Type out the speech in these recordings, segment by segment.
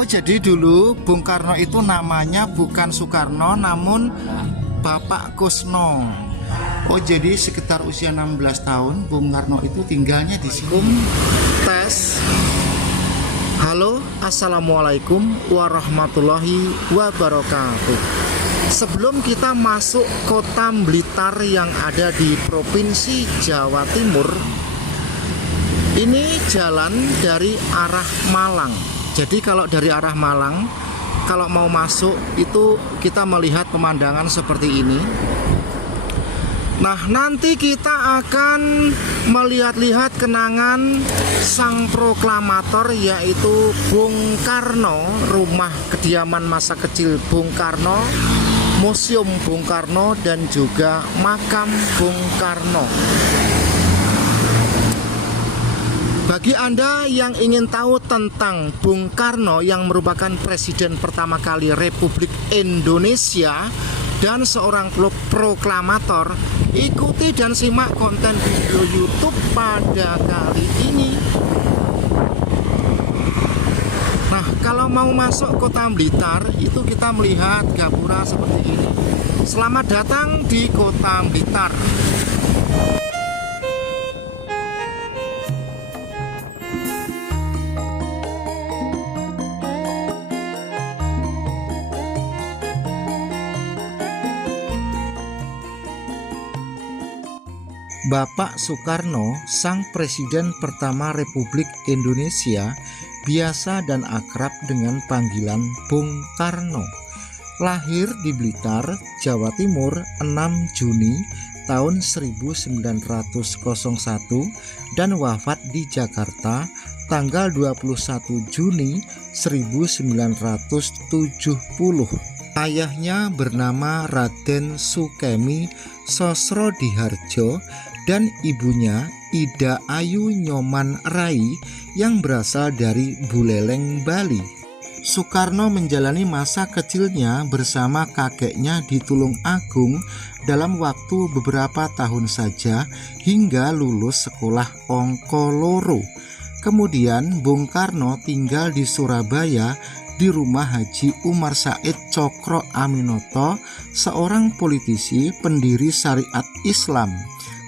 Oh, jadi dulu Bung Karno itu namanya bukan Soekarno namun Bapak Kusno. Oh, jadi sekitar usia 16 tahun Bung Karno itu tinggalnya di sini. Tes. Halo, assalamualaikum warahmatullahi wabarakatuh. Sebelum kita masuk kota Blitar yang ada di Provinsi Jawa Timur, ini jalan dari arah Malang. Jadi kalau dari arah Malang, kalau mau masuk itu kita melihat pemandangan seperti ini. Nah, nanti kita akan melihat-lihat kenangan sang proklamator, yaitu Bung Karno, rumah kediaman masa kecil Bung Karno, Museum Bung Karno, dan juga makam Bung Karno. Bagi Anda yang ingin tahu tentang Bung Karno yang merupakan presiden pertama kali Republik Indonesia dan seorang proklamator, ikuti dan simak konten video YouTube pada kali ini. Nah, kalau mau masuk kota Blitar itu kita melihat gapura seperti ini. Selamat datang di kota Blitar. Bapak Soekarno, sang presiden pertama Republik Indonesia, biasa dan akrab dengan panggilan Bung Karno. Lahir di Blitar, Jawa Timur 6 Juni tahun 1901 dan wafat di Jakarta tanggal 21 Juni 1970. Ayahnya bernama Raden Sukemi Sosrodiharjo dan ibunya Ida Ayu Nyoman Rai yang berasal dari Buleleng, Bali. Soekarno menjalani masa kecilnya bersama kakeknya di Tulung Agung dalam waktu beberapa tahun saja hingga lulus sekolah Ongkoloro. Kemudian Bung Karno tinggal di Surabaya di rumah Haji Umar Said Cokro Aminoto, seorang politisi pendiri syariat Islam.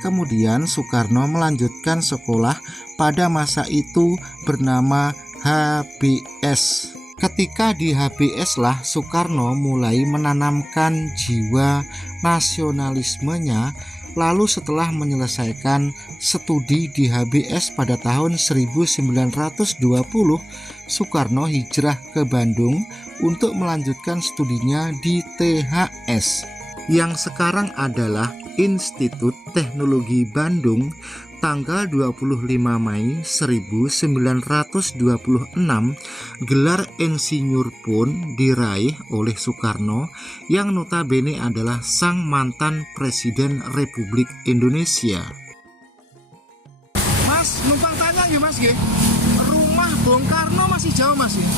Kemudian Soekarno melanjutkan sekolah pada masa itu bernama HBS. Ketika di HBS lah Soekarno mulai menanamkan jiwa nasionalismenya. Lalu setelah menyelesaikan studi di HBS pada tahun 1920, Soekarno hijrah ke Bandung untuk melanjutkan studinya di THS, yang sekarang adalah Institut Teknologi Bandung. Tanggal 25 Mei 1926, gelar insinyur pun diraih oleh Soekarno yang notabene adalah sang mantan Presiden Republik Indonesia. Mas, numpang tanya nggih Mas nggih. Rumah Bung Karno masih jauh Mas nggih?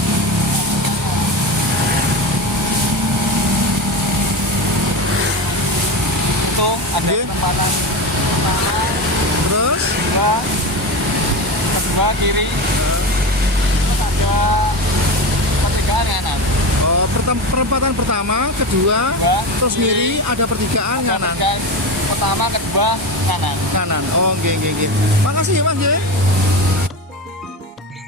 Itu ada kesempatan pertama, Terus kedua kiri, terus ada pertigaan kanan. oh, perempatan pertama, kedua, terus kiri, ada pertigaan kanan. Pertama, kedua, kanan. Kanan. Oh, nggih. Makasih ya Mas nggih.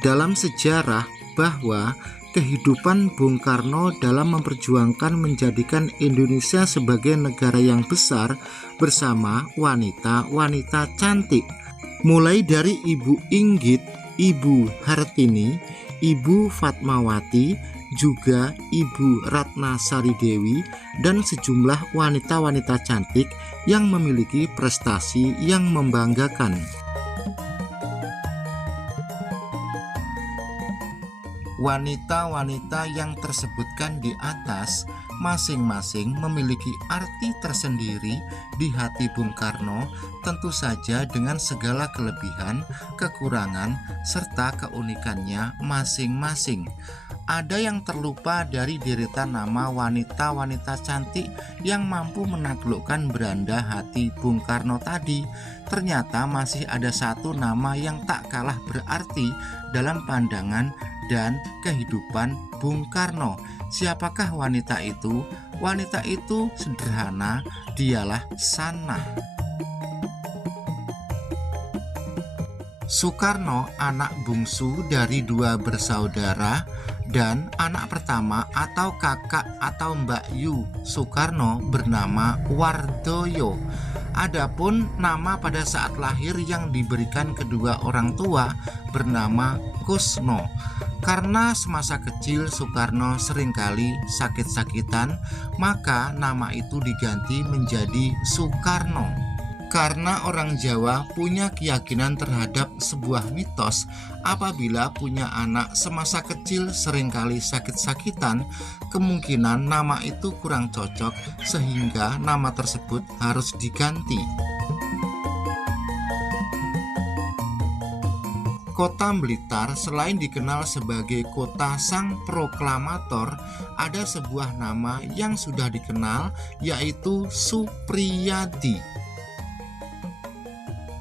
Dalam sejarah bahwa kehidupan Bung Karno dalam memperjuangkan menjadikan Indonesia sebagai negara yang besar bersama wanita-wanita cantik, mulai dari Ibu Inggit, Ibu Hartini, Ibu Fatmawati, juga Ibu Ratna Sari Dewi, dan sejumlah wanita-wanita cantik yang memiliki prestasi yang membanggakan. Wanita-wanita yang tersebutkan di atas masing-masing memiliki arti tersendiri di hati Bung Karno, tentu saja dengan segala kelebihan, kekurangan, serta keunikannya masing-masing. Ada yang terlupa dari deretan nama wanita-wanita cantik yang mampu menaklukkan beranda hati Bung Karno tadi. Ternyata masih ada satu nama yang tak kalah berarti dalam pandangan dan kehidupan Bung Karno. Siapakah wanita itu? Wanita itu sederhana, dialah Sanah. Soekarno anak bungsu dari 2 bersaudara dan anak pertama atau kakak atau Mbak Yu Soekarno bernama Wardoyo. Adapun nama pada saat lahir yang diberikan kedua orang tua bernama Kusno. Karena semasa kecil Soekarno seringkali sakit-sakitan, maka nama itu diganti menjadi Soekarno. Karena orang Jawa punya keyakinan terhadap sebuah mitos, apabila punya anak semasa kecil seringkali sakit-sakitan, kemungkinan nama itu kurang cocok sehingga nama tersebut harus diganti. Kota Blitar selain dikenal sebagai kota sang proklamator, ada sebuah nama yang sudah dikenal, yaitu Supriyadi.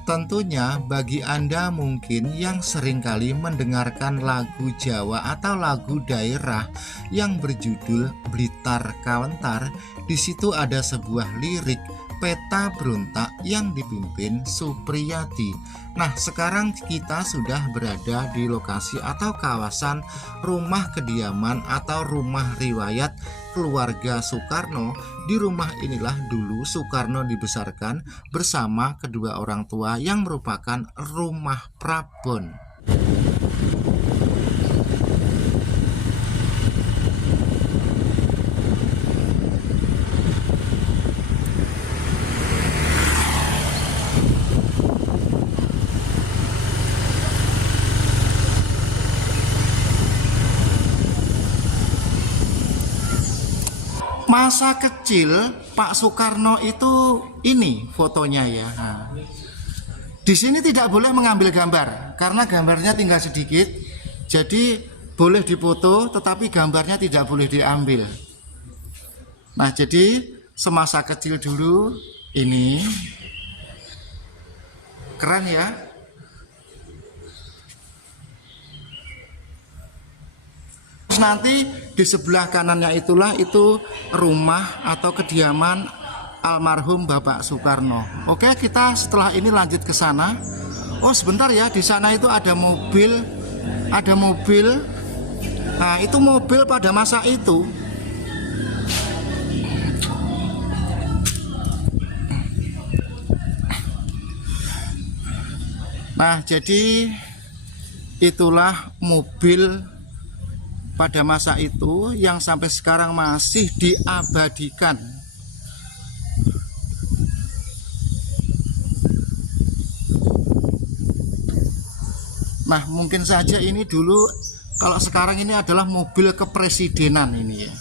Tentunya bagi Anda mungkin yang seringkali mendengarkan lagu Jawa atau lagu daerah yang berjudul Blitar Kawentar, di situ ada sebuah lirik peta berontak yang dipimpin Supriyadi. Nah, sekarang kita sudah berada di lokasi atau kawasan rumah kediaman atau rumah riwayat keluarga Soekarno. Di rumah inilah dulu Soekarno dibesarkan bersama kedua orang tua yang merupakan rumah Prabon. Masa kecil Pak Soekarno itu ini fotonya ya. Nah, di sini tidak boleh mengambil gambar karena gambarnya tinggal sedikit. Jadi boleh dipoto tetapi gambarnya tidak boleh diambil. Nah, jadi semasa kecil dulu ini keren ya. Nanti di sebelah kanannya itu rumah atau kediaman almarhum Bapak Soekarno. Oke, kita setelah ini lanjut ke sana. Oh, sebentar ya, di sana itu ada mobil. Nah, itu mobil pada masa itu. Nah, jadi itulah mobil pada masa itu yang sampai sekarang masih diabadikan. Nah, mungkin saja ini dulu, kalau sekarang ini adalah mobil kepresidenan ini ya.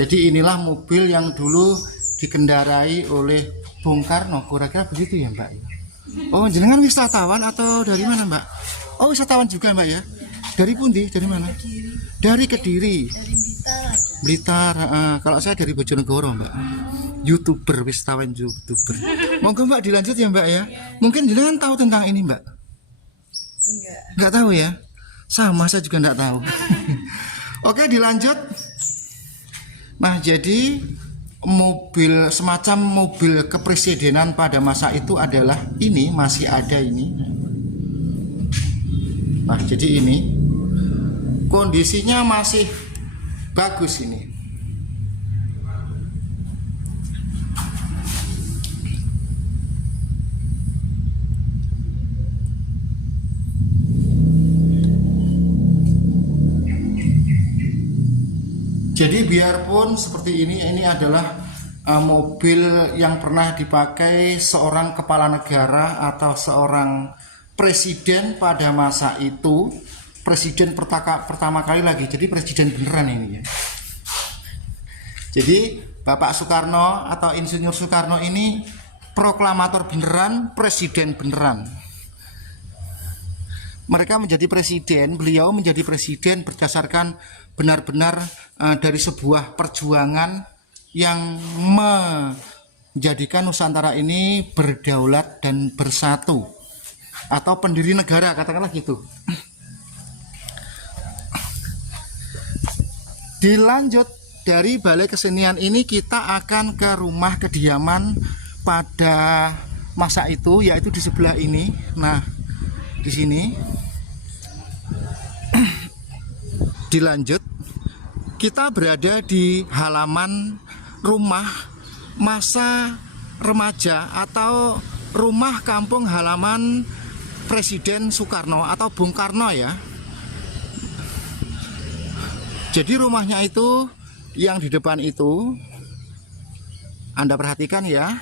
Jadi inilah mobil yang dulu dikendarai oleh Bung Karno, kira-kira begitu ya Mbak? Oh, jenengan wisatawan atau dari mana Mbak? Oh, wisatawan juga Mbak ya? Dari pundi? Dari mana? Dari Kediri. Dari Blitar. Blitar. Kalau saya dari Bojonegoro Mbak. YouTuber, wisatawan YouTuber. Monggo Mbak dilanjut ya Mbak ya. Mungkin jenengan tahu tentang ini Mbak? Enggak tahu ya? Sama, saya juga enggak tahu. Oke, dilanjut. Nah, jadi mobil semacam mobil kepresidenan pada masa itu adalah ini, masih ada ini. Nah, jadi ini kondisinya masih bagus ini. Jadi biarpun seperti ini adalah mobil yang pernah dipakai seorang kepala negara atau seorang presiden pada masa itu, presiden pertama kali lagi, jadi presiden beneran ini ya. Jadi Bapak Soekarno atau Insinyur Soekarno ini proklamator beneran, presiden beneran. Mereka menjadi presiden, beliau menjadi presiden berdasarkan benar-benar dari sebuah perjuangan yang menjadikan Nusantara ini berdaulat dan bersatu. atau pendiri negara, katakanlah gitu. Dilanjut dari Balai Kesenian ini kita akan ke rumah kediaman pada masa itu, yaitu di sebelah ini. Nah, di sini dilanjut, kita berada di halaman rumah masa remaja atau rumah kampung halaman Presiden Soekarno atau Bung Karno ya. Jadi rumahnya itu yang di depan itu, Anda perhatikan ya.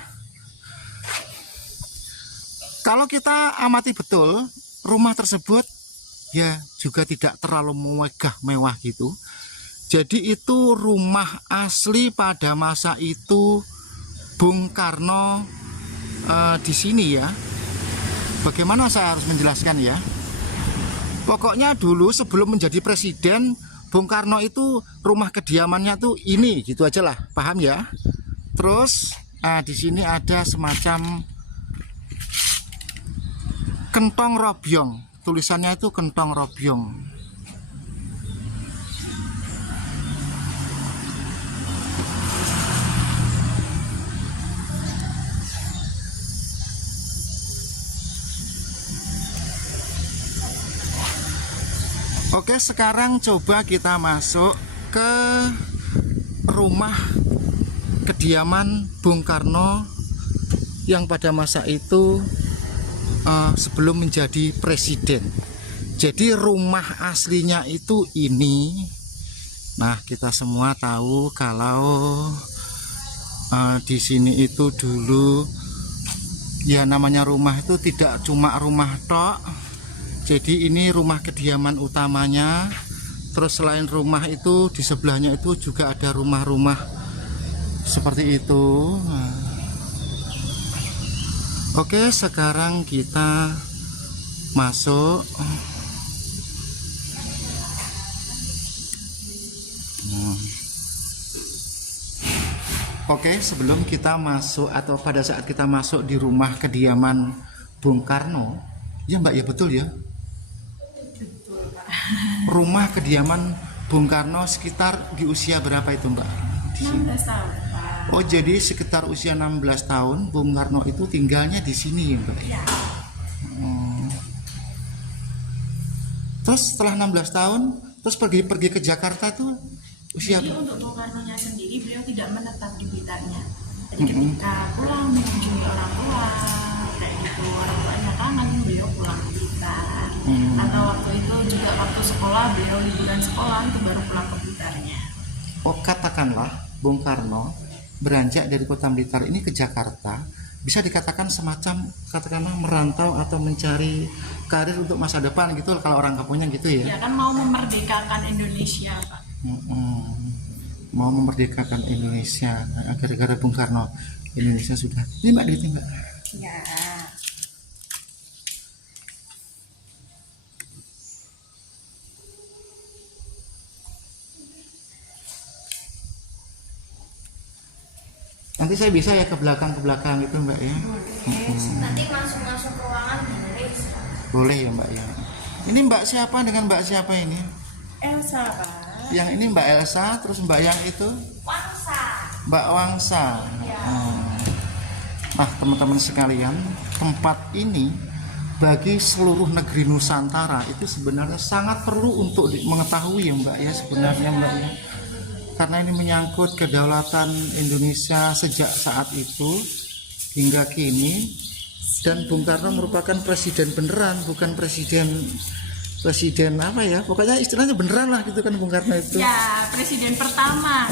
Kalau kita amati betul, rumah tersebut ya juga tidak terlalu mewah gitu. Jadi itu rumah asli pada masa itu Bung Karno di sini ya. Bagaimana saya harus menjelaskan ya? Pokoknya dulu sebelum menjadi presiden, Bung Karno itu rumah kediamannya tuh ini, gitu aja lah, paham ya? Terus di sini ada semacam kentong robyong, tulisannya itu kentong robyong. Oke, sekarang coba kita masuk ke rumah kediaman Bung Karno yang pada masa itu sebelum menjadi presiden. Jadi rumah aslinya itu ini. Nah, kita semua tahu kalau di sini itu dulu ya namanya rumah itu tidak cuma rumah tok. Jadi ini rumah kediaman utamanya. Terus selain rumah itu di sebelahnya itu juga ada rumah-rumah seperti itu. Oke, sekarang kita masuk. Oke, sebelum kita masuk atau pada saat kita masuk di rumah kediaman Bung Karno, ya Mbak ya, betul ya? Rumah kediaman Bung Karno sekitar di usia berapa itu Mbak? 16 tahun, Pak. Oh, jadi sekitar usia 16 tahun Bung Karno itu tinggalnya di sini ya Mbak? Ya. Terus setelah 16 tahun terus pergi ke Jakarta tuh usia Jadi untuk Bung Karno-nya sendiri beliau tidak menetap di Blitarnya. Jadi ketika pulang mengunjungi orang tua, kayak gitu, orang tuanya kangen, beliau pulang ke Blitar. Atau waktu itu juga waktu sekolah, beliau liburan sekolah itu baru pulang ke Blitarnya. Oh, katakanlah Bung Karno beranjak dari kota Blitar ini ke Jakarta, bisa dikatakan semacam katakanlah merantau atau mencari karir untuk masa depan gitu kalau orang kampungnya gitu ya. Ya kan mau memerdekakan Indonesia, Pak. Mau memerdekakan Indonesia. Gara-gara Bung Karno Indonesia sudah. Ini Mbak Diti Mbak. Ya. Nanti saya bisa ya ke belakang itu Mbak ya. Nanti masuk ruangan boleh. Boleh ya Mbak ya. Ini Mbak siapa dengan Mbak siapa ini? Elsa, Pak. Yang ini Mbak Elsa, terus Mbak yang itu? Wangsa. Mbak Wangsa. Nah, teman-teman sekalian, tempat ini bagi seluruh negeri Nusantara itu sebenarnya sangat perlu untuk mengetahui ya Mbak ya, sebenarnya Mbak ya. Karena ini menyangkut kedaulatan Indonesia sejak saat itu hingga kini, dan Bung Karno merupakan presiden beneran, bukan presiden apa ya, pokoknya istilahnya beneran lah gitu kan Bung Karno itu. Ya, presiden pertama.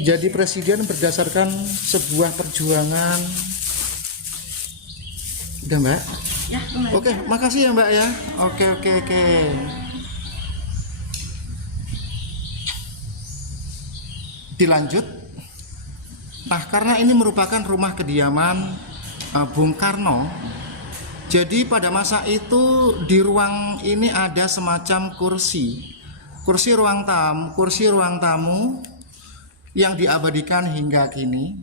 Jadi presiden berdasarkan sebuah perjuangan. Udah Mbak? Ya, Oke, makasih ya Mbak ya. Oke. Dilanjut. Nah, karena ini merupakan rumah kediaman Bung Karno, jadi pada masa itu di ruang ini ada semacam kursi ruang tamu yang diabadikan hingga kini.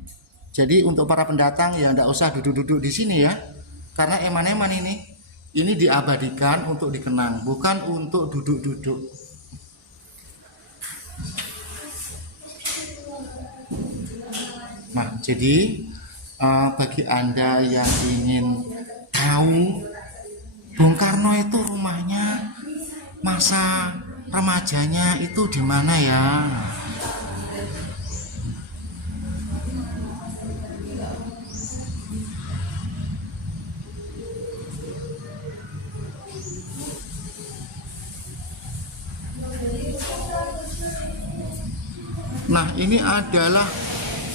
Jadi untuk para pendatang ya tidak usah duduk-duduk di sini ya, karena eman-eman ini. Ini diabadikan untuk dikenang, bukan untuk duduk-duduk. Nah, jadi bagi Anda yang ingin tahu Bung Karno itu rumahnya masa remajanya itu di mana ya? Nah, ini adalah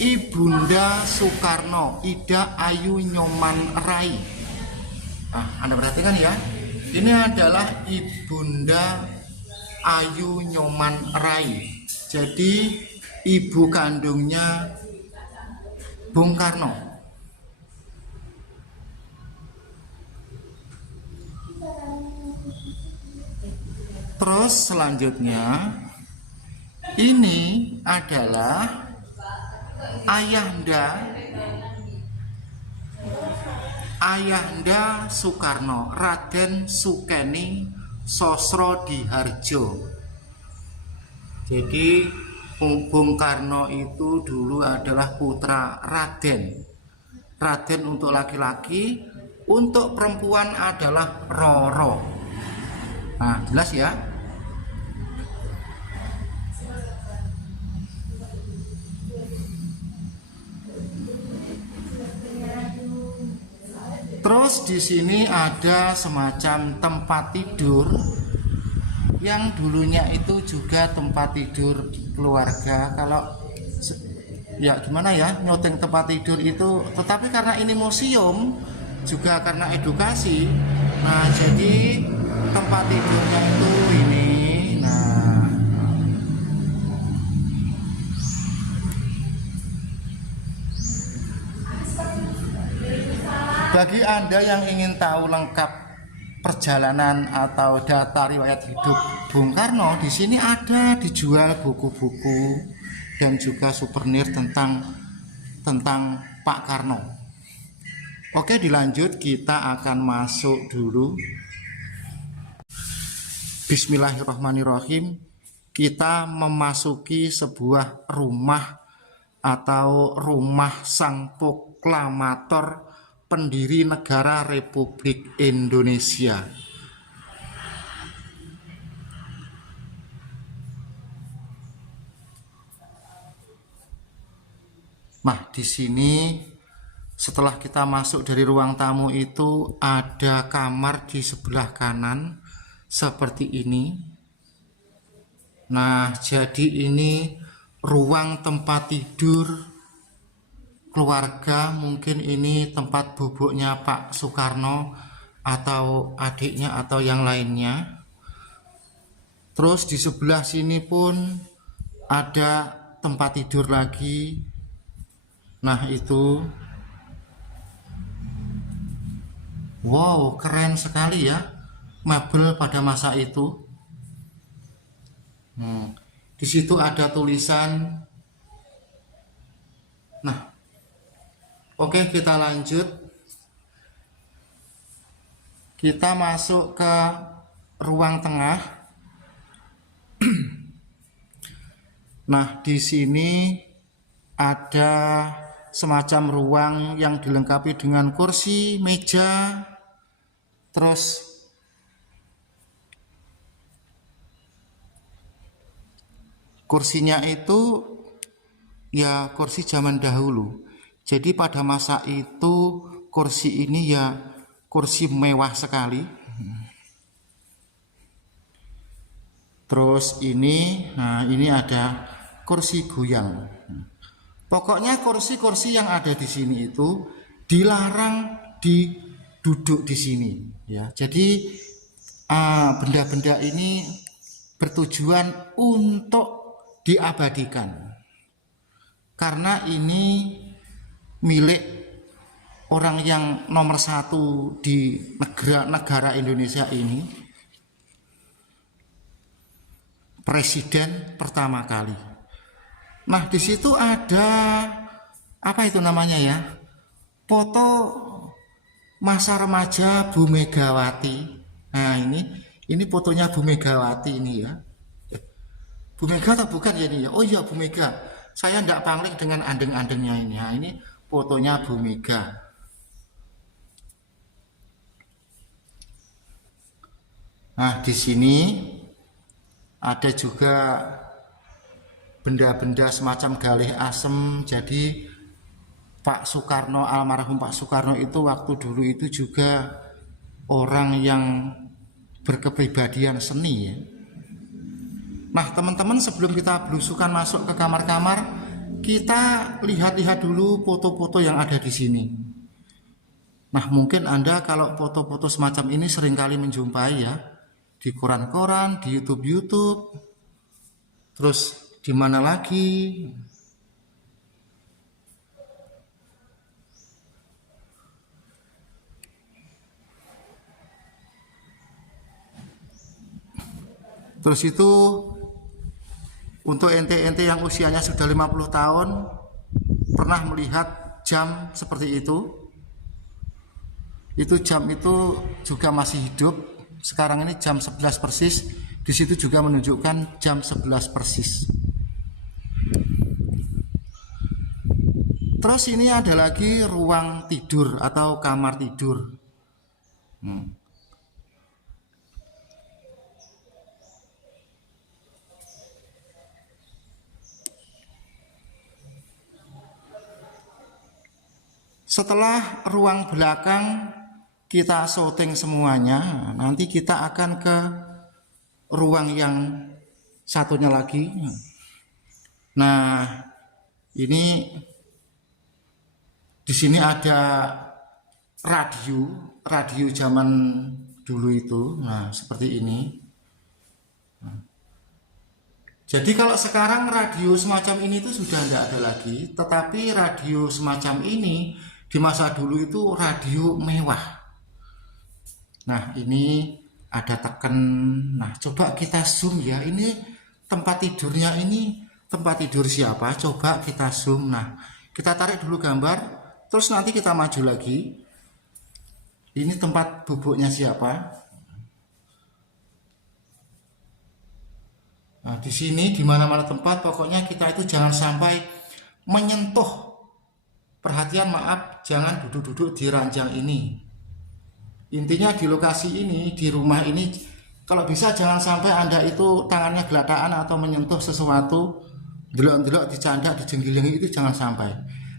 Ibunda Soekarno, Ida Ayu Nyoman Rai. Nah, Anda perhatikan ya. Ini adalah Ibunda Ayu Nyoman Rai. Jadi ibu kandungnya Bung Karno. Terus selanjutnya ini adalah Ayahanda Soekarno, Raden Sukeni Sosrodihardjo. Jadi Bung Karno itu dulu adalah putra Raden. Raden untuk laki-laki, untuk perempuan adalah Roro. Nah, jelas ya. Terus di sini ada semacam tempat tidur yang dulunya itu juga tempat tidur keluarga. Kalau ya gimana ya nyoteng tempat tidur itu, tetapi karena ini museum juga karena edukasi, nah jadi tempat tidurnya itu ini. Nah, bagi Anda yang ingin tahu lengkap perjalanan atau data riwayat hidup Bung Karno, di sini ada dijual buku-buku dan juga souvenir tentang Pak Karno. Oke, dilanjut, kita akan masuk dulu. Bismillahirrahmanirrahim. Kita memasuki sebuah rumah atau rumah sang proklamator pendiri negara Republik Indonesia. Nah, di sini setelah kita masuk dari ruang tamu itu ada kamar di sebelah kanan seperti ini. Nah, jadi ini ruang tempat tidur keluarga, mungkin ini tempat bubuknya Pak Soekarno atau adiknya atau yang lainnya. Terus di sebelah sini pun ada tempat tidur lagi. Nah, itu wow, keren sekali ya mebel pada masa itu. Di situ ada tulisan. Nah, oke, kita lanjut. Kita masuk ke ruang tengah. Nah, di sini ada semacam ruang yang dilengkapi dengan kursi, meja, terus kursinya itu ya kursi zaman dahulu. Jadi pada masa itu kursi ini ya kursi mewah sekali. Terus ini, nah ini ada kursi goyang. Pokoknya kursi-kursi yang ada di sini itu dilarang duduk di sini ya. Jadi benda-benda ini bertujuan untuk diabadikan. Karena ini milik orang yang nomor satu di negara Indonesia ini, presiden pertama kali. Nah, di situ ada apa itu namanya ya? Foto masa remaja Bu Megawati. Nah, ini fotonya Bu Megawati ini ya. Bu Mega atau bukan ya ini ya? Oh iya Bu Mega. Saya tidak pangling dengan andeng-andengnya ini. Nah, ini fotonya Bu Mega. Nah, di sini ada juga benda-benda semacam galih asem. Jadi Pak Soekarno, almarhum Pak Soekarno itu waktu dulu itu juga orang yang berkepribadian seni ya. Nah teman-teman, sebelum kita belusukan masuk ke kamar-kamar, kita lihat-lihat dulu foto-foto yang ada di sini. Nah mungkin Anda kalau foto-foto semacam ini seringkali menjumpai ya, di koran-koran, di YouTube, terus di mana lagi? Terus itu untuk ente-ente yang usianya sudah 50 tahun pernah melihat jam seperti itu jam itu juga masih hidup. Sekarang ini jam 11 persis. Di situ juga menunjukkan jam 11 persis. Terus ini ada lagi ruang tidur atau kamar tidur. Setelah ruang belakang kita syuting semuanya, nanti kita akan ke ruang yang satunya lagi. Nah, ini di sini ada radio zaman dulu itu. Nah, seperti ini. Jadi kalau sekarang radio semacam ini itu sudah tidak ada lagi, tetapi radio semacam ini di masa dulu itu radio mewah. Nah ini ada teken. Nah coba kita zoom ya. Ini tempat tidurnya, ini tempat tidur siapa? Coba kita zoom. Nah kita tarik dulu gambar, terus nanti kita maju lagi. Ini tempat bubuknya siapa? Nah di sini di mana-mana tempat, pokoknya kita itu jangan sampai menyentuh. Perhatian, maaf, jangan duduk-duduk di ranjang ini. Intinya di lokasi ini, di rumah ini, kalau bisa jangan sampai Anda itu tangannya gelataan atau menyentuh sesuatu, delok-delok, dicandak, dijenggilingi, itu jangan sampai.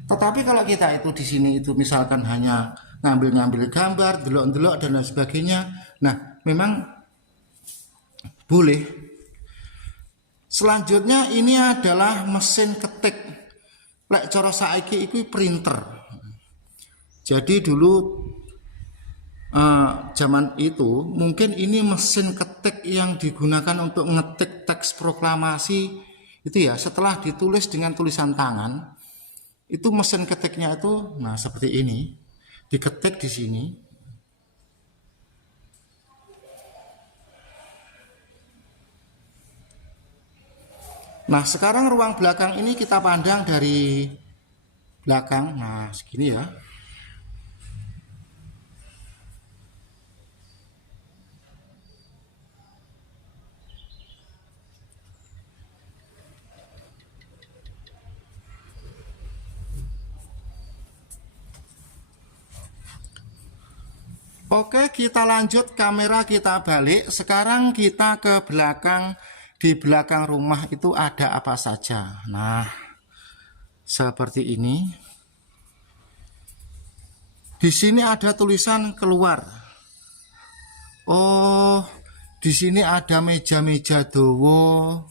Tetapi kalau kita itu di sini itu misalkan hanya ngambil-ngambil gambar, delok-delok dan lain sebagainya, nah memang boleh. Selanjutnya ini adalah mesin ketik. Lek cara saiki itu printer. Jadi dulu zaman itu mungkin ini mesin ketik yang digunakan untuk ngetik teks proklamasi itu ya. Setelah ditulis dengan tulisan tangan, itu mesin ketiknya itu, nah seperti ini, diketik di sini. Nah sekarang ruang belakang ini kita pandang dari belakang. Nah segini ya. Oke, kita lanjut, kamera kita balik. Sekarang kita ke belakang. Di belakang rumah itu ada apa saja. Nah, seperti ini. Di sini ada tulisan keluar. Oh, di sini ada meja-meja dowo.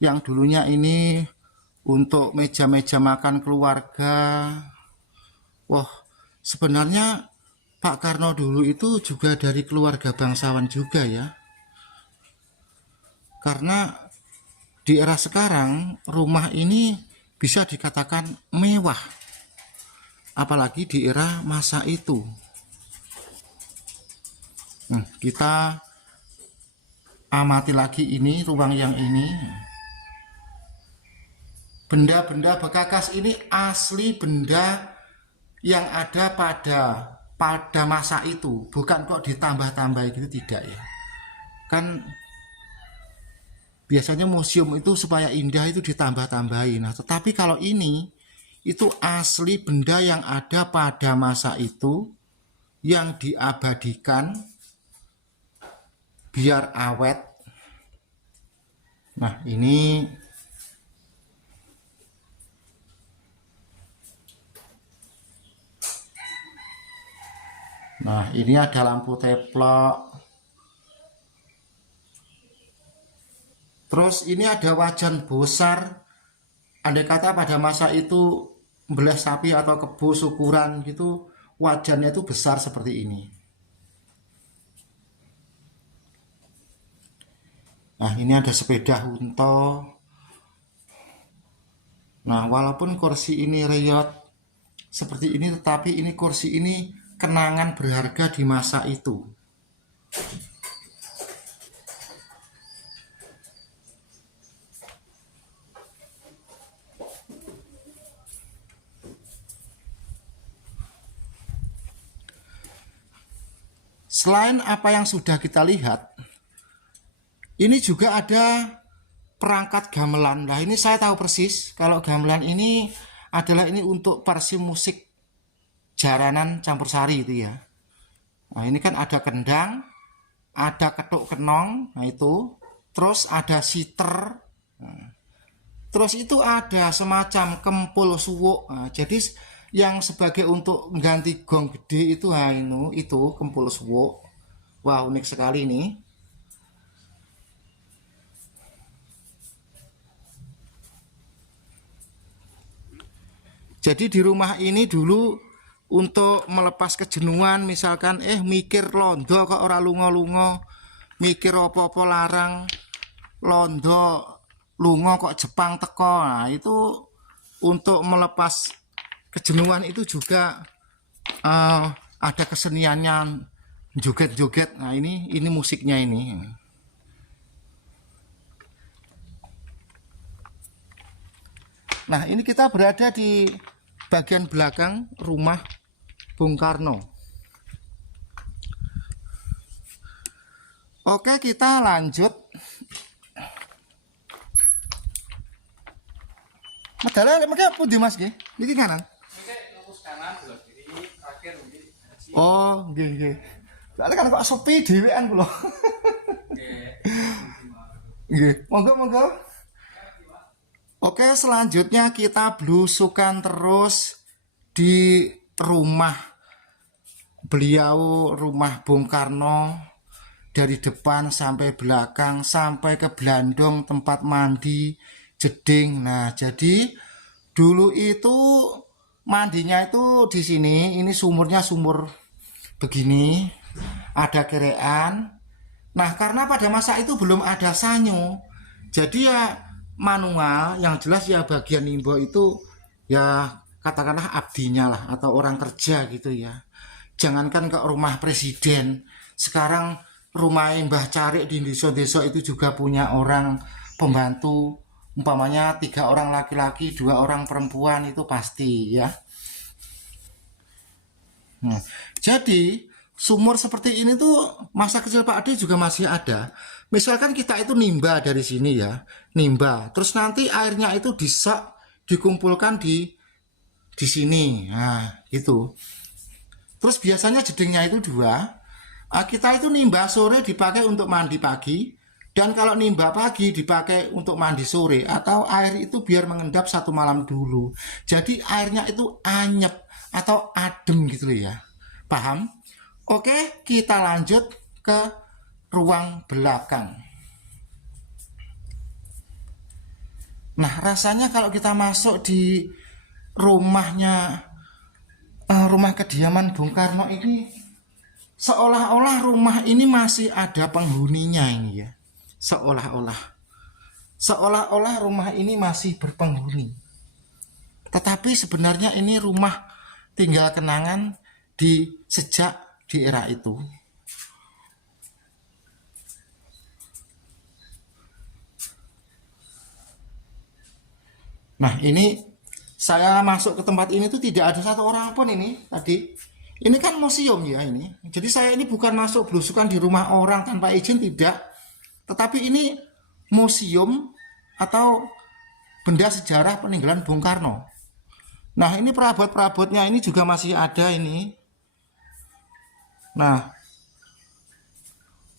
Yang dulunya ini untuk meja-meja makan keluarga. Wah, sebenarnya Pak Karno dulu itu juga dari keluarga bangsawan juga ya. Karena di era sekarang rumah ini bisa dikatakan mewah. Apalagi di era masa itu. Kita amati lagi ini, ruang yang ini. Benda-benda bekas ini asli benda yang ada pada masa itu, bukan kok ditambah-tambah gitu, tidak ya. Kan biasanya museum itu supaya indah itu ditambah-tambahin. Nah, tetapi kalau ini itu asli benda yang ada pada masa itu yang diabadikan biar awet. Nah, ini ada lampu teplok. Terus ini ada wajan besar. Andai kata pada masa itu membelah sapi atau kebo syukuran gitu, wajannya itu besar seperti ini. Nah, ini ada sepeda Hunto. Nah, walaupun kursi ini reot seperti ini, tetapi ini kursi ini kenangan berharga di masa itu. Selain apa yang sudah kita lihat, ini juga ada perangkat gamelan. Nah, ini saya tahu persis kalau gamelan ini adalah ini untuk versi musik jaranan campur sari itu ya. Nah, ini kan ada kendang, ada ketuk kenong, nah itu, terus ada siter, terus itu ada semacam kempul suwuk. Nah, jadi yang sebagai untuk mengganti gong gede itu itu kempul suwuk. Wah, unik sekali ini. Jadi di rumah ini dulu untuk melepas kejenuhan, misalkan mikir londo kok ora lunga-lunga, mikir apa-apa larang, londo lunga kok Jepang teko. Nah, itu untuk melepas kejenuhan itu juga ada keseniannya, joget-joget. Nah, ini musiknya ini. Nah, ini kita berada di bagian belakang rumah Bung Karno. Oke, kita lanjut. Medalnya mereka pundi Mas nggih? Niki kanan. Oh, nggih. Soalnya kan kok sepi dhewean kula. Nggih, monggo. Oke, selanjutnya kita blusukan terus di rumah beliau, rumah Bung Karno, dari depan sampai belakang, sampai ke Blandong tempat mandi, jeding. Nah, jadi dulu itu mandinya itu di sini, ini sumurnya sumur begini, ada kerean. Nah, karena pada masa itu belum ada sanyo, jadi ya manual. Yang jelas ya bagian nimbo itu ya katakanlah abdinya lah, atau orang kerja gitu ya. Jangankan ke rumah presiden, sekarang rumah Mbah Carik di desa-desa itu juga punya orang pembantu, umpamanya 3 orang laki-laki 2 orang perempuan, itu pasti ya. Nah, jadi sumur seperti ini tuh masa kecil Pak Ade juga masih ada. Misalkan kita itu nimba dari sini ya, nimba, terus nanti airnya itu dikumpulkan di sini. Nah, gitu. Terus biasanya jedingnya itu 2. Kita itu nimba sore dipakai untuk mandi pagi, dan kalau nimba pagi dipakai untuk mandi sore, atau air itu biar mengendap 1 malam dulu. Jadi airnya itu anyep atau adem gitu ya. Paham? Oke, kita lanjut ke ruang belakang. Nah, rasanya kalau kita masuk di rumahnya, rumah kediaman Bung Karno ini, seolah-olah rumah ini masih ada penghuninya ini ya. Seolah-olah rumah ini masih berpenghuni. Tetapi sebenarnya ini rumah tinggal kenangan sejak di era itu. Nah, ini saya masuk ke tempat ini tuh tidak ada satu orang pun ini tadi. Ini kan museum ya ini. Jadi saya ini bukan masuk belusukan di rumah orang tanpa izin, tidak. Tetapi ini museum atau benda sejarah peninggalan Bung Karno. Nah, ini perabot-perabotnya ini juga masih ada ini. Nah,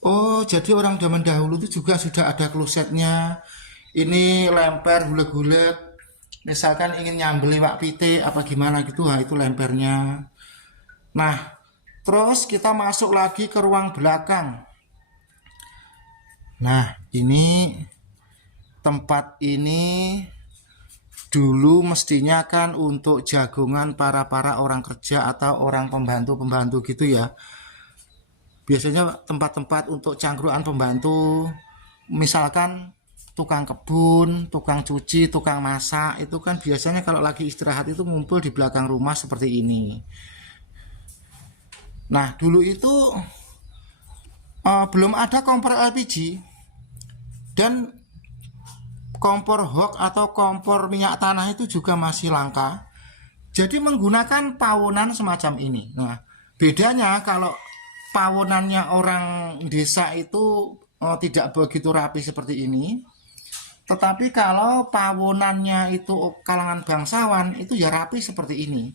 oh jadi orang zaman dahulu itu juga sudah ada klosetnya. Ini lemper gulek-gulek. Misalkan ingin nyambel iwak pite apa gimana gitu, nah itu lempernya. Nah, terus kita masuk lagi ke ruang belakang. Nah, ini tempat ini dulu mestinya kan untuk jagongan para orang kerja atau orang pembantu gitu ya. Biasanya tempat-tempat untuk cangkruan pembantu, misalkan tukang kebun, tukang cuci, tukang masak, itu kan biasanya kalau lagi istirahat itu ngumpul di belakang rumah seperti ini. Nah, dulu itu belum ada kompor LPG dan kompor hok atau kompor minyak tanah itu juga masih langka. Jadi menggunakan pawonan semacam ini. Nah, bedanya kalau pawonannya orang desa itu tidak begitu rapi seperti ini. Tetapi kalau pawonannya itu kalangan bangsawan itu ya rapi seperti ini.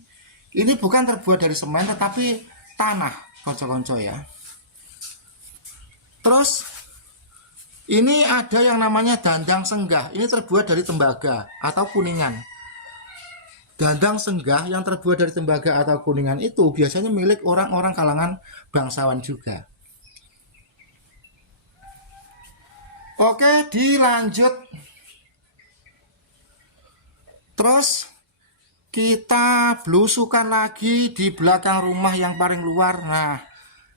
Ini bukan terbuat dari semen tetapi tanah, konco-konco ya. Terus ini ada yang namanya dandang senggah. Ini terbuat dari tembaga atau kuningan. Dandang senggah yang terbuat dari tembaga atau kuningan itu biasanya milik orang-orang kalangan bangsawan juga. Oke, dilanjut. Terus kita belusukan lagi di belakang rumah yang paling luar. Nah,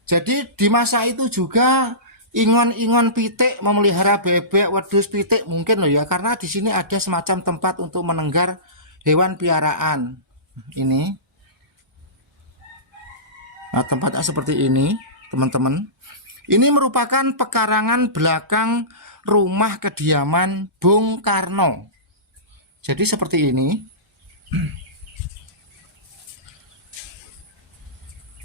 jadi di masa itu juga ingon-ingon pitik memelihara bebek, wedhus, pitik mungkin loh ya, karena di sini ada semacam tempat untuk menenggar hewan piaraan. Ini. Nah, tempatnya seperti ini, teman-teman. Ini merupakan pekarangan belakang rumah kediaman Bung Karno. Jadi seperti ini.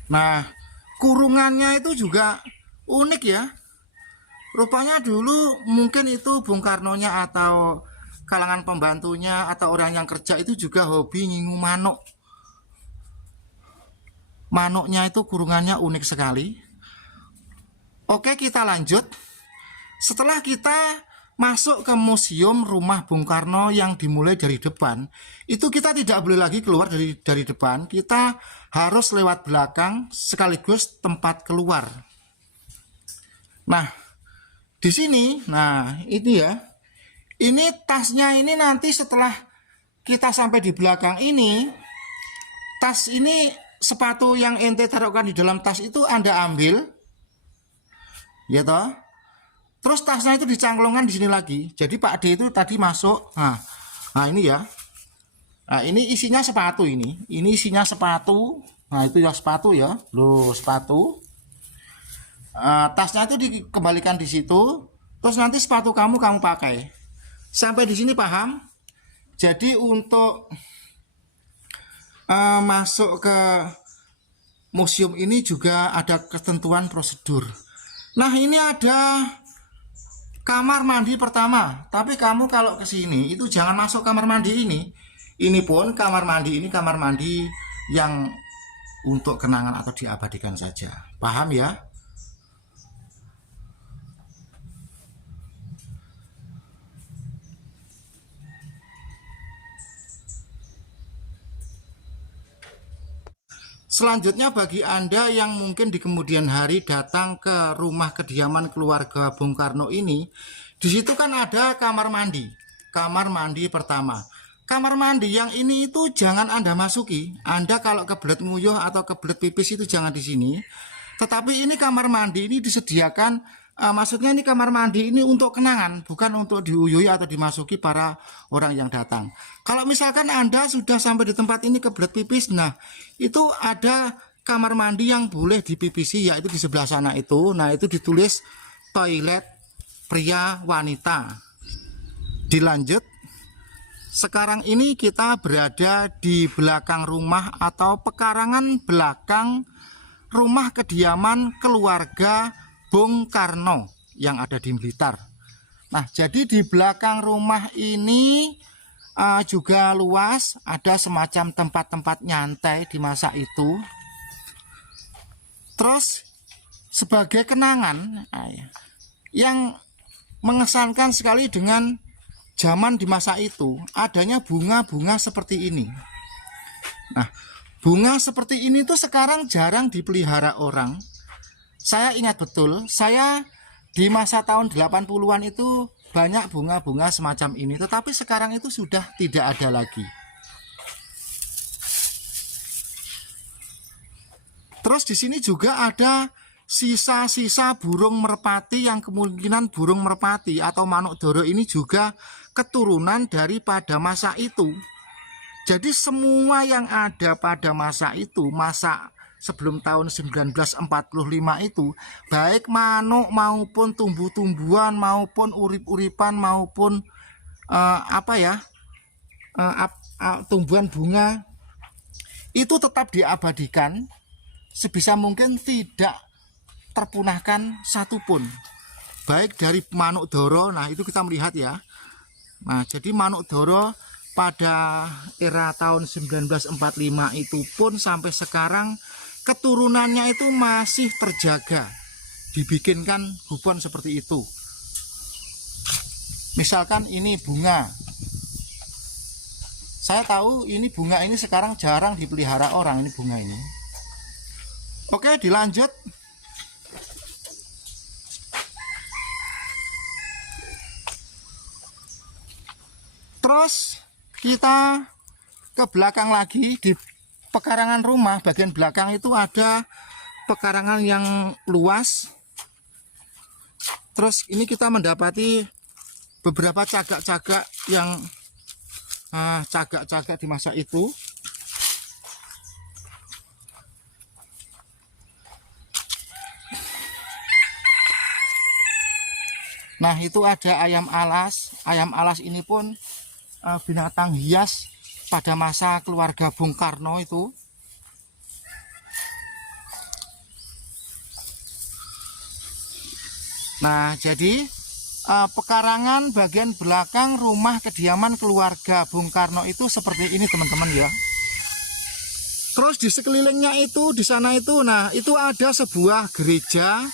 Nah, kurungannya itu juga unik ya. Rupanya dulu mungkin itu Bung Karnonya atau kalangan pembantunya atau orang yang kerja itu juga hobi ngingu manuk. Manuknya itu kurungannya unik sekali. Oke, kita lanjut. Setelah kita masuk ke museum rumah Bung Karno yang dimulai dari depan, itu kita tidak boleh lagi keluar dari depan. Kita harus lewat belakang sekaligus tempat keluar. Nah, di sini, nah itu ya. Ini tasnya ini nanti setelah kita sampai di belakang ini, tas ini sepatu yang ente taruhkan di dalam tas itu Anda ambil. Ya toh? Terus tasnya itu dicangklongkan di sini lagi. Jadi Pak D itu tadi masuk. Nah ini ya. Nah ini isinya sepatu ini. Ini isinya sepatu. Nah itu ya sepatu ya. Loh sepatu. Tasnya itu dikembalikan di situ. Terus nanti sepatu kamu pakai. Sampai di sini paham? Jadi untuk masuk ke museum ini juga ada ketentuan prosedur. Nah ini ada kamar mandi pertama, tapi kamu kalau ke sini itu jangan masuk kamar mandi ini. Ini pun kamar mandi ini kamar mandi yang untuk kenangan atau diabadikan saja. Paham ya? Selanjutnya bagi Anda yang mungkin di kemudian hari datang ke rumah kediaman keluarga Bung Karno ini, di situ kan ada kamar mandi pertama. Kamar mandi yang ini itu jangan Anda masuki. Anda kalau kebelet nguyuh atau kebelet pipis itu jangan di sini. Tetapi ini kamar mandi ini disediakan, maksudnya ini kamar mandi ini untuk kenangan, bukan untuk diuyui atau dimasuki para orang yang datang. Kalau misalkan Anda sudah sampai di tempat ini kebelet pipis, nah itu ada kamar mandi yang boleh dipipisi, yaitu di sebelah sana itu. Nah itu ditulis toilet pria wanita. Dilanjut. sekarang ini kita berada di belakang rumah atau pekarangan belakang rumah kediaman keluarga Bung Karno yang ada di Blitar. Nah, jadi di belakang rumah ini juga luas, ada semacam tempat-tempat nyantai di masa itu. Terus sebagai kenangan yang mengesankan sekali dengan zaman di masa itu, adanya bunga-bunga seperti ini. Nah, bunga seperti ini tuh sekarang jarang dipelihara orang. Saya ingat betul, saya di masa tahun 80-an itu banyak bunga-bunga semacam ini, tetapi sekarang itu sudah tidak ada lagi. Terus di sini juga ada sisa-sisa burung merpati yang kemungkinan burung merpati atau manuk doro ini juga keturunan daripada masa itu. Jadi semua yang ada pada masa itu, masa sebelum tahun 1945 itu, baik manuk maupun tumbuh-tumbuhan maupun urip-uripan maupun tumbuhan bunga itu tetap diabadikan, sebisa mungkin tidak terpunahkan satupun, baik dari manuk doro. Nah, itu kita melihat ya. Nah, jadi manuk doro pada era tahun 1945 itu pun sampai sekarang keturunannya itu masih terjaga, dibikinkan hubon seperti itu. Misalkan ini bunga, saya tahu ini bunga ini sekarang jarang dipelihara orang, ini bunga ini. Oke, dilanjut. Terus kita ke belakang lagi, di pekarangan rumah bagian belakang itu ada pekarangan yang luas. Terus ini kita mendapati beberapa cagak-cagak yang cagak-cagak di masa itu. Nah, itu ada ayam alas. Ayam alas ini pun binatang hias pada masa keluarga Bung Karno itu. Nah, jadi pekarangan bagian belakang rumah kediaman keluarga Bung Karno itu seperti ini teman-teman ya. Terus di sekelilingnya itu, di sana itu, nah itu ada sebuah gereja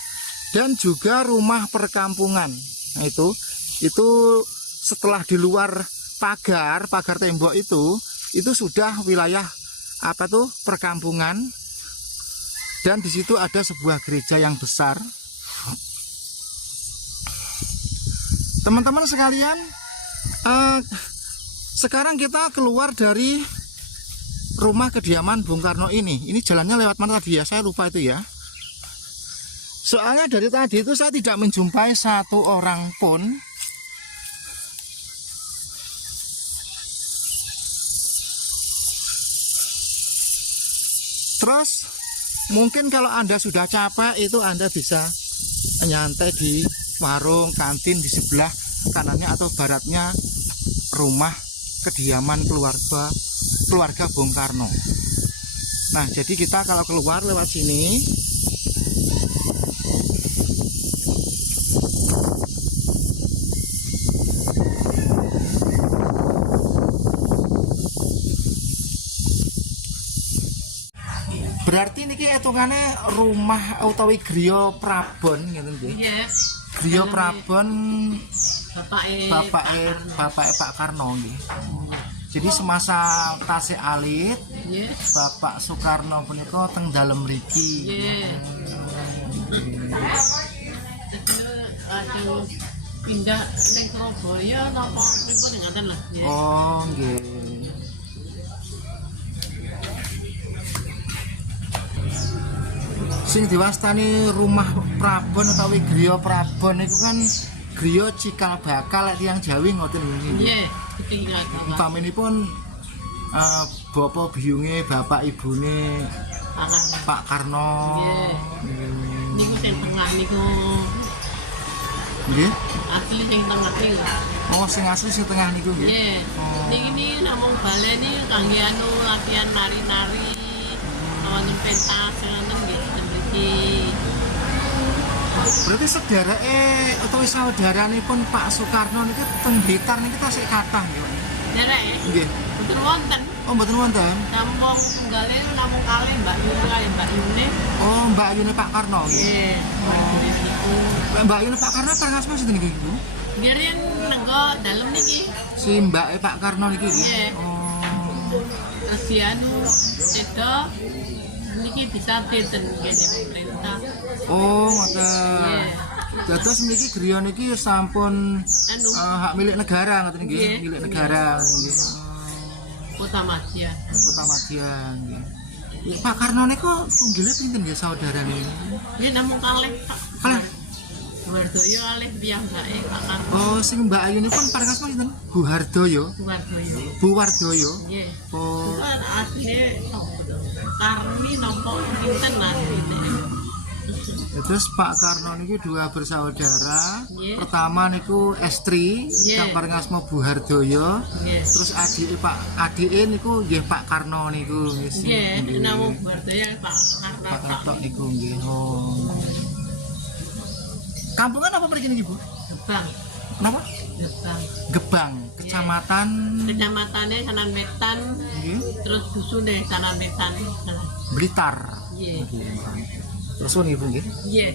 dan juga rumah perkampungan. Nah itu setelah di luar pagar tembok itu sudah wilayah perkampungan, dan di situ ada sebuah gereja yang besar. Teman-teman sekalian, sekarang kita keluar dari rumah kediaman Bung Karno ini. Ini jalannya lewat mana tadi ya? Saya lupa itu ya. Soalnya dari tadi itu saya tidak menjumpai satu orang pun. Terus mungkin kalau Anda sudah capek itu Anda bisa nyantai di warung kantin di sebelah kanannya atau baratnya rumah kediaman keluarga Bung Karno. Nah, jadi kita kalau keluar lewat sini, berarti niki hitungannya rumah utawi griya Prabon ngeten nggih. Yes. Griya Prabon Bapake Pak Karno nggih. Jadi semasa tasih alit, yes. Bapak Soekarno punika teng dalem mriki. Yes. Aduh, pindah ning Surabaya napa pripun ngaten lah. Oh, nggih. Sing diwastani rumah Prabon utawi griya Prabon iku kan griya cikal bakal lek tiyang Jawi ngoten nggih. Nggih, cikal bakal. Upaminipun bapa biyunge bapak ibune Pak Karno. Nggih. Niku sing tengah niku Nggih. Asli sing tengah iki. Oh, sing asli sing tengah niku nggih. Nggih. Ning ini namung baleni kangge anu latihan nari-nari. Wonten pentas ngoten nggih mriki. Berarti sejarahnya atau saudaranipun Pak Soekarno niki teng Blitar niki tasik kathah nggih. Pak? Dereke. Nggih. Mboten wonten. Oh, mboten wonten. Namung tunggale namung kalih Mbak Yuni kali Mbak Yuni. Oh, Mbak Yuni Pak Karno nggih. Nggih. Niku. Mbak Yuni Pak Karno terngasma sinten niki, Bu? Ngiring nenggo dalem niki. Si Mbak Pak Karno niki nggih. Nggih. Oh. Terus si anu seda niki bisa teten kene pemerintah. Oh, ngoten. Nggih. Dados niki griya niki sampun Anu hak milik negara ngoten nggih, Nggih. milik negara nggih. Kota Madya. Kota Madya nggih. Ya, Pak Karno niku tunggile pinten nggih saudarane? Ini namung kalih Pak. Kalih? Wardoyo kalih piyambake Pak Karno. Oh, sing Mbak Ayu nipun paringasma sinten? Bu Hardoyo. Wardoyo. Bu Wardoyo. Nggih. Oh, Kan asline Karni nopo pinten asline. terus Pak Karno niki dua bersaudara. Nggih. Pertama niku estri, Nggih. kang paringasma Bu Hardoyo. Nggih. Terus adike niku nggih Pak Karno niku nggih. Nggih, namung Wardoyo Pak Karno. Pak Karno niku nggih. Oh. Kampungan apa mriki niki, Bu? Gebang. Napa? Gebang. Gebang, kecamatan Kecamatannya Sanan Wetan, nggih, terus dusunnya Sanan Wetan. Blitar. Nggih. Terus niki, Bu nggih. Nggih.